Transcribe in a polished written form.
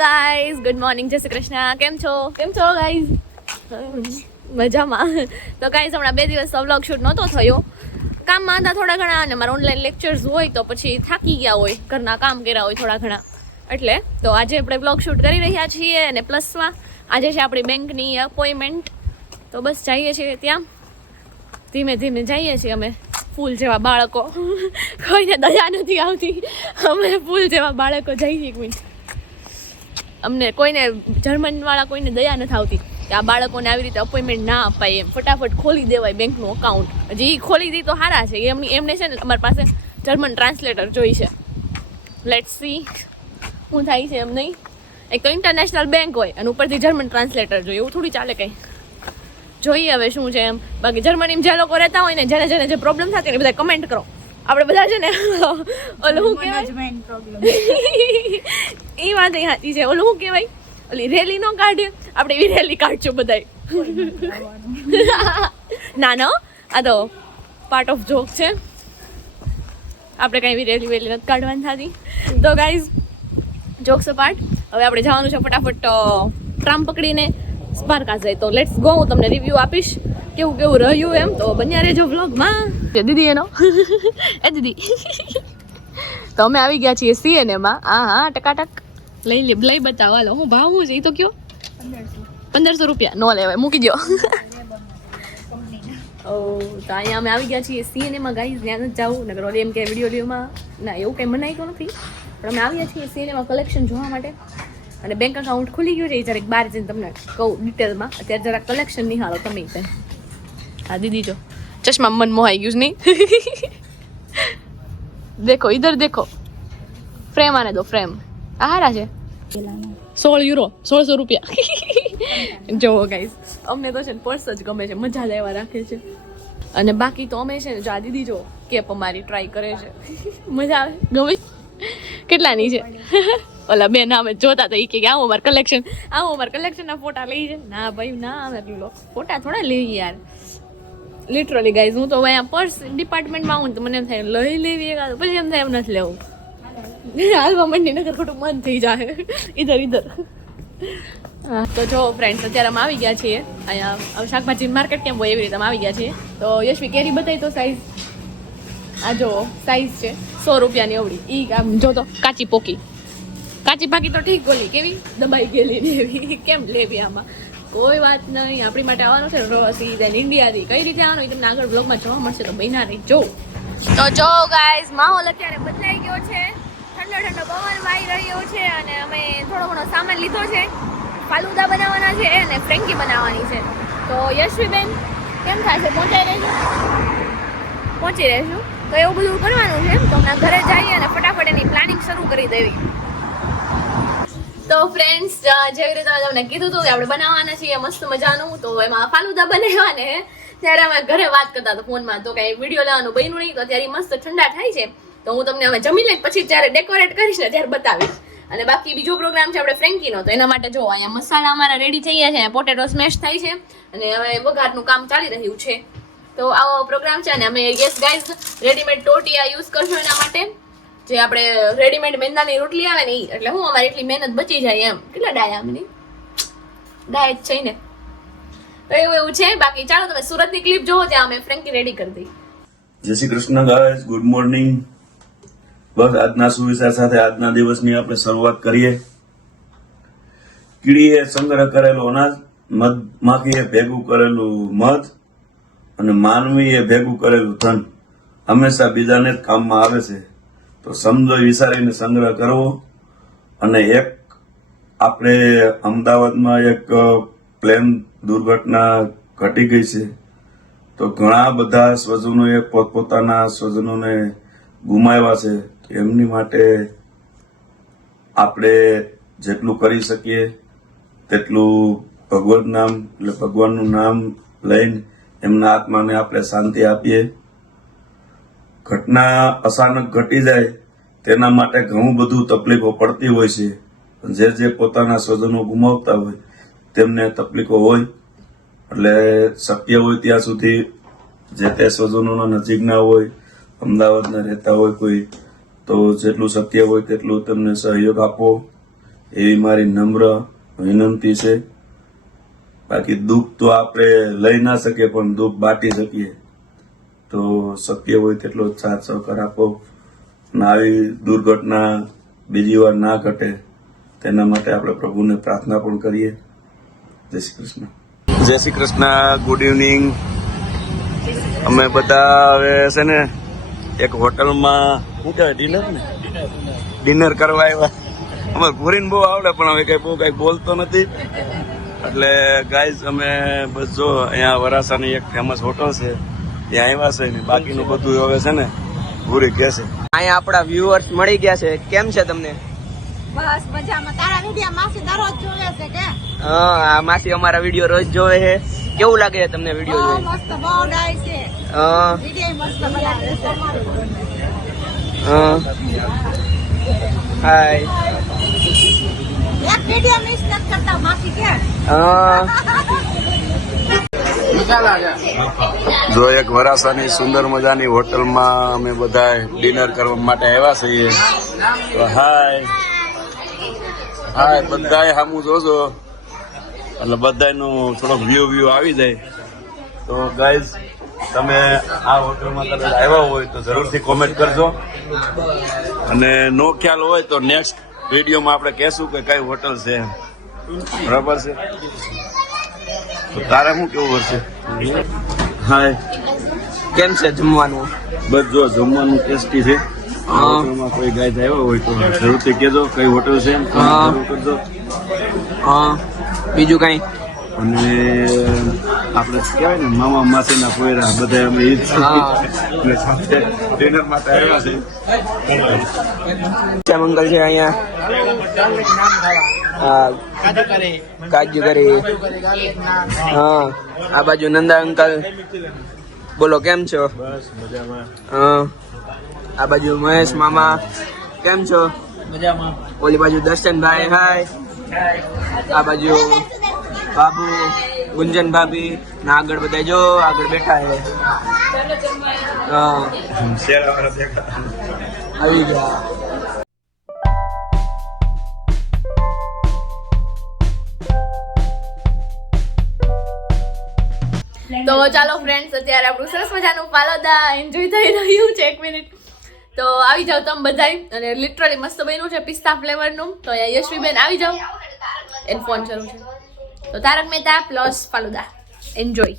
Guys, good morning, જય શ્રી કૃષ્ણ. કેમ છો ગાઈઝ? મજામાં. તો ગાઈઝ, હમણાં 2 દિવસ વ્લોગ શૂટ નહોતો થયો. કામમાં હતા થોડા ઘણા, અને મારા ઓનલાઈન લેક્ચર્સ હોય તો પછી થાકી ગયા હોય, ઘરના કામ કર્યા હોય થોડા ઘણા, એટલે તો આજે આપણે વ્લોગ શૂટ કરી રહ્યા છીએ. અને પ્લસમાં આજે છે આપણી બેંકની અપોઇન્ટમેન્ટ, તો બસ જઈએ છીએ ત્યાં. ધીમે ધીમે જઈએ છીએ અમે, ફૂલ જેવા બાળકો. કોઈને દયા નથી આવતી, અમે ફૂલ જેવા બાળકો જઈએ. એક મિનિટ, અમને કોઈને જર્મન વાળા કોઈને દયા નથી આવતી કે આ બાળકોને આવી રીતે અપોઇન્ટમેન્ટ ના અપાય, એમ ફટાફટ ખોલી દેવાય બેંકનું અકાઉન્ટ. હજી ખોલી દી તો સારા છે, એમને છે ને અમારી પાસે જર્મન ટ્રાન્સલેટર જોઈ છે. લેટ્સ સી શું થાય છે. એમ નહીં, એક તો ઇન્ટરનેશનલ બેંક હોય અને ઉપરથી જર્મન ટ્રાન્સલેટર જોઈએ, એવું થોડી ચાલે કંઈ. જોઈએ હવે શું છે એમ. બાકી જર્મનીમાં જે લોકો રહેતા હોય ને, જેને જે પ્રોબ્લેમ થતી હોય ને, બધા કમેન્ટ કરો. આપણે બધા છે ને ઓલું શું કહેવાય, એ વાત સાચી છે. ઓલું શું કહેવાય, ઓલી રેલી નો કાઢીએ, આપણે એવી રેલી કાઢશું બધાય. ના ના, આ તો પાર્ટ ઓફ જોક છે. આપણે કઈ એવી રેલી વેલી નથી કાઢવાની થતી. તો ગાઈઝ, જોક્સ પાર્ટ, હવે આપણે જવાનું છે ફટાફટ ટ્રામ પકડીને સ્પાર્કા જાય. તો લેટ્સ ગો, હું તમને રિવ્યુ આપીશ કેવું રહ્યું એમ. તો બન્યા રહેજો વ્લોગમાં. દીદી એનો એ દીદી, તો અમે આવી ગયા છીએ CNA-માં. હા ટકાટક લઈ બતાવો. હાલો, હું ભાવ શું છે એ તો કયો. 1500 રૂપિયા નો લેવાય, મૂકી દો. ઓ, તો અહીંયા અમે આવી ગયા છીએ CNA-માં. ગાઈઝ, ત્યાં નથી જવું, નકર ઓલી એમ કે વિડીયોમાં ના એવું કંઈ મનાઈ તો નથી, પણ અમે આવ્યા છીએ CNA-માં કલેક્શન જોવા માટે. અને બેંક અકાઉન્ટ ખુલી ગયું છે, જરાક બહાર જઈને તમને કહું ડિટેલમાં. અત્યારે જરાક કલેક્શન નહીં હાલો તમે. હા દીદી, જો ચશ્મા મન મોહાઈ ગયું નહીં. દેખો ઇધર દેખો, ફ્રેમ આને દો, ફ્રેમ આ હારા છે. 16 યુરો, 1600 રૂપિયા. જોવો ગાઈઝ, અમને તો છે ને પર્સ જ ગમે છે, મજા લેવા રાખે છે. અને બાકી તો અમે છે ને, જો આ દીદી જો કેપ અમારી ટ્રાય કરે છે, મજા આવે. ગમે કેટલાની છે? ઓલા બેન અમે જોતા તો એ કે આવો અમારે કલેક્શનના ફોટા લઈ છે. ના ભાઈ ના, અમે ફોટા થોડા લઈએ યાર. લિટરલી ગાઈઝ, હું તો અહીંયા પર્સ ડિપાર્ટમેન્ટમાં આવું તો મને એમ થાય લઈ લેવી, પછી એમ થાય એમ નથી લેવું. હાલવા મંડી નગર ખોટું મન થઈ જાય. ઇધર તો જો ફ્રેન્ડ્સ, અત્યારે અમે આવી ગયા છીએ અહીંયા શાકભાજી માર્કેટ કેમ હોય એવી રીતે અમે આવી ગયા છીએ. તો યશવી કેરી બતાવી તો સાઈઝ, આ જો સાઈઝ છે 100 રૂપિયાની અવળી. ઈ આમ જો તો કાચી પાકી તો ઠીક, ગોલી કેવી દબાઈ ગયેલી લેવી, કેમ લેવી? આમાં કોઈ વાત નહીં. આપણી માટે આવવાનું છે રસી દેન ઇન્ડિયાથી. કઈ રીતે આવવાનું એ તમને આગળ બ્લોગમાં જોવા મળશે, તો બન્યા રહી જો. તો જો ગાઈઝ, માહોલ અત્યારે બદલાઈ ગયો છે, ઠંડો પવન વાઈ રહ્યો છે. અને અમે થોડો ઘણો સામાન લીધો છે. ફાલુદા બનાવવાના છે અને ફ્રેન્કી બનાવવાની છે. તો યશવીબેન કેમ થશે? પહોંચી રહેશું. તો એવું બધું કરવાનું છે. તો હમણાં ઘરે જઈએ અને ફટાફટ એની પ્લાનિંગ શરૂ કરી દેવી. તો ફ્રેન્ડ્સ, જેવી રીતે તમને કીધું હતું કે આપણે બનાવવાના છીએ મસ્ત મજાનું, તો એમાં ફાલુદા બનાવવાને ત્યારે અમે ઘરે વાત કરતા હતા ફોનમાં. તો કંઈ વિડીયો લેવાનું બન્યું નહીં, તો અત્યારે મસ્ત ઠંડા થાય છે. તો હું તમને હવે જમી લઈને પછી જ્યારે ડેકોરેટ કરીશ ને ત્યારે બતાવીશ. અને બાકી બીજો પ્રોગ્રામ છે આપણે ફ્રેન્કીનો. તો એના માટે જો અહીંયા મસાલા અમારા રેડી થઈ ગયા છે, પોટેટો સ્મેશ થાય છે અને હવે વઘારનું કામ ચાલી રહ્યું છે. તો આવો પ્રોગ્રામ છે. અને અમે યસ ગાઈઝ, રેડીમેડ ટોટિયા યુઝ કરશું એના માટે. જે આપણે રેડીમેડ મેંદાની રોટલી આવે ને એ, એટલે હું અમારી એટલી મહેનત બચી જાય એમ. કેટલા ડાયા અમને ડાયટ છે ને, તો એવું છે. બાકી ચાલો તમે સુરતની ક્લિપ જોવો, ત્યાં અમે ફ્રેન્કી રેડી કરી દઈ. જય Shri Krishna guys, good morning. બસ આજના સુવિચાર સાથે આજના દિવસની આપણે શરૂઆત કરીએ. કીડીએ સંગ્રહ કરેલો અનાજ, મધમાખીએ ભેગું કરેલું મધ અને માનવીએ ભેગું કરેલું ધન હંમેશા બીજાને જ કામમાં આવે છે. તો સમજો વિચારીને સંગ્રહ કરવો. અને એક આપણે અમદાવાદમાં એક પ્લેન દુર્ઘટના ઘટી ગઈ છે. તો ઘણા બધા સ્વજનોએ પોતપોતાના સ્વજનોને ગુમાવ્યા છે. એમની માટે આપણે જેટલું કરી શકીએ તેટલું ભગવાનનું નામ લઈને એમના આત્માને આપણે શાંતિ આપીએ. ઘટના અચાનક ઘટી જાય તેના માટે ઘણું બધું તકલીફો પડતી હોય છે. જે પોતાના સ્વજનો ગુમાવતા હોય તેમને તકલીફો હોય, એટલે શક્ય હોય ત્યાં સુધી જે તે સ્વજનોના નજીકના હોય, અમદાવાદના રહેતા હોય કોઈ, તો જેટલું શક્ય હોય તેટલું તેમને સહયોગ આપવો. એવી મારી નમ્ર વિનંતી છે. બાકી દુઃખ તો આપણે લઈ ના શકીએ પણ દુઃખ બાટી શકીએ. તો શક્ય હોય તેટલો સાથ સહકાર આપો અને આવી દુર્ઘટના બીજી વાર ના ઘટે તેના માટે આપણે પ્રભુને પ્રાર્થના પણ કરીએ. જય શ્રી કૃષ્ણ. જય શ્રી કૃષ્ણ. Good evening. અમે બધા હવે છે ને એક હોટલમાં શું કહેવાય ડિનર કરવા આવ્યા. અમારે ભૂરીને બહુ આવડે પણ હવે કઈ બહુ કઈ બોલતો નથી. એટલે ગાઈઝ અમે બસ જો અહીંયા વરાસાની એક ફેમસ હોટલ છે ત્યાં આવ્યા છે ને બાકીનું બધું હવે છે ને ભૂરી કહે છે. અહીંયા આપણા વ્યુઅર્સ મળી ગયા છે. કેમ છે તમને? બસ મજામાં. તારા વિડિયો માસી દરરોજ જોવે છે કે? હા, આ માસી અમારા વિડીયો રોજ જોવે છે. કેવું લાગે છે તમને વિડીયો બહુ જોઈ? મસ્ત, બહુ ડાય છે. હા, વિડિયો મસ્ત બનાવે છે. હા. હાય. એક વિડિયો મિસ નથી કરતા માસી કે? હા. જો એક વરાસાની સુંદર મજાની હોટલમાં અમે બધા ડિનર કરવા માટે આવ્યા છીએ. તો હાય બધાય સામું જોજો એટલે બધાનું થોડોક વ્યૂ આવી જાય. તો ગાઈઝ તમે આ હોટલમાં કદાચ આવ્યા હોય તો જરૂરથી કોમેન્ટ કરજો અને નો ખ્યાલ હોય તો નેક્સ્ટ વિડીયોમાં આપણે કહેશું કે કઈ હોટલ છે. બરાબર છે? તો તારે શું કેવું પડશે? હાય. કેમ છે જમવાનું? બસ જો જમવાનું ટેસ્ટી છે. હોટલમાં કોઈ ગાય આવ્યો હોય તો જરૂરથી કહેજો કઈ હોટલ છે હા. જરૂર કરજો. હા, બીજું કઈ? અને આપણે કહેવાય ને મામા માસીના પોયરા બધા અમે ઈ જ હા. અને સાથે ડિનર માટે આવ્યા છે. ચા મંગલ છે અહીંયા. હા, કાજુ કરી. હા, આ બાજુ નંદા અંકલ. બોલો કેમ છો? બસ મજામાં. હા, આ બાજુ મહેશ મામા. કેમ છો? મજામાં. ઓલી બાજુ દર્શનભાઈ. હાય. આ બાજુ બાબુ, ગુંજન ભાભી ના આગળ બધા જો આગળ બેઠા છે. હા, શેરાવાળા દેખા. આવી ગયા. તો ચાલો ફ્રેન્ડ્સ, અત્યારે આપણું સરસ મજાનું ફાલુદા એન્જોય થઈ રહ્યું છે. 1 મિનિટ તો આવી જાવ તમે બધાય. અને લિટરલી મસ્ત બન્યું છે પિસ્તા ફ્લેવરનું. તો અહીંયા યશવીબેન આવી જાવ. એને ફોન શરૂ છે. તો તારક મહેતા પ્લસ ફાલુદા એન્જોય.